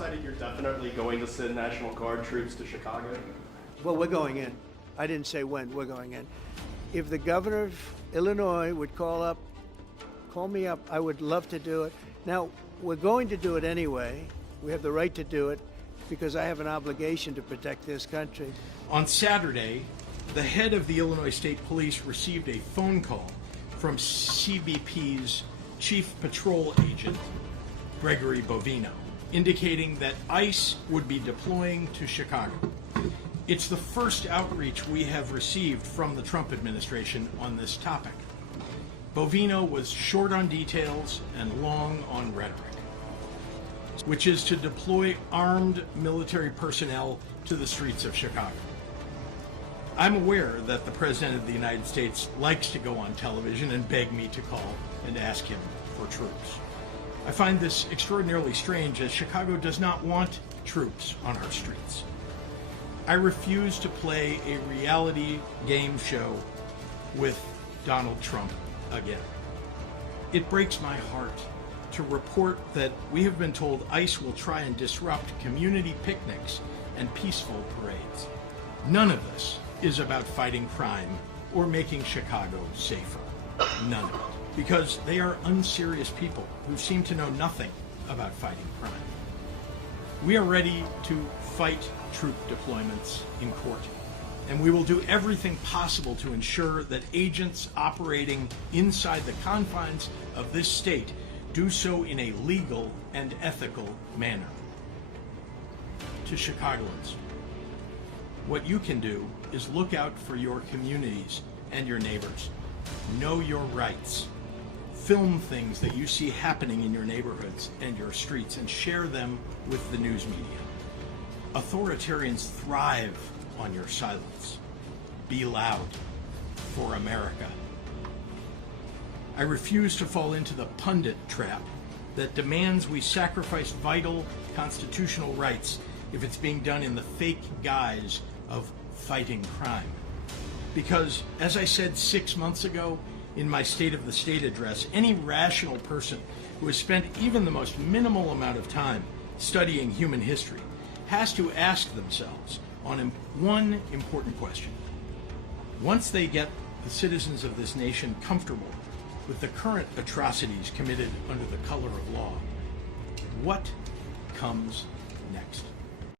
decided you're definitely going to send National Guard troops to Chicago? Well, we're going in. I didn't say when, we're going in. If the governor of Illinois would call me up, I would love to do it. Now, we're going to do it anyway. We have the right to do it because I have an obligation to protect this country. On Saturday, the head of the Illinois State Police received a phone call from CBP's Chief Patrol Agent, Gregory Bovino, indicating that ICE would be deploying to Chicago. It's the first outreach we have received from the Trump administration on this topic. Bovino was short on details and long on rhetoric, which is to deploy armed military personnel to the streets of Chicago. I'm aware that the President of the United States likes to go on television and beg me to call and ask him for troops. I find this extraordinarily strange, as Chicago does not want troops on our streets. I refuse to play a reality game show with Donald Trump again. It breaks my heart to report that we have been told ICE will try and disrupt community picnics and peaceful parades. None of this is about fighting crime or making Chicago safer. None of it. Because they are unserious people who seem to know nothing about fighting crime. We are ready to fight troop deployments in court, and we will do everything possible to ensure that agents operating inside the confines of this state do so in a legal and ethical manner. To Chicagoans, what you can do is look out for your communities and your neighbors. Know your rights. Film things that you see happening in your neighborhoods and your streets and share them with the news media. Authoritarians thrive on your silence. Be loud for America. I refuse to fall into the pundit trap that demands we sacrifice vital constitutional rights if it's being done in the fake guise of fighting crime. Because, as I said 6 months ago in my State of the State address, any rational person who has spent even the most minimal amount of time studying human history has to ask themselves on one important question. Once they get the citizens of this nation comfortable with the current atrocities committed under the color of law, what comes next?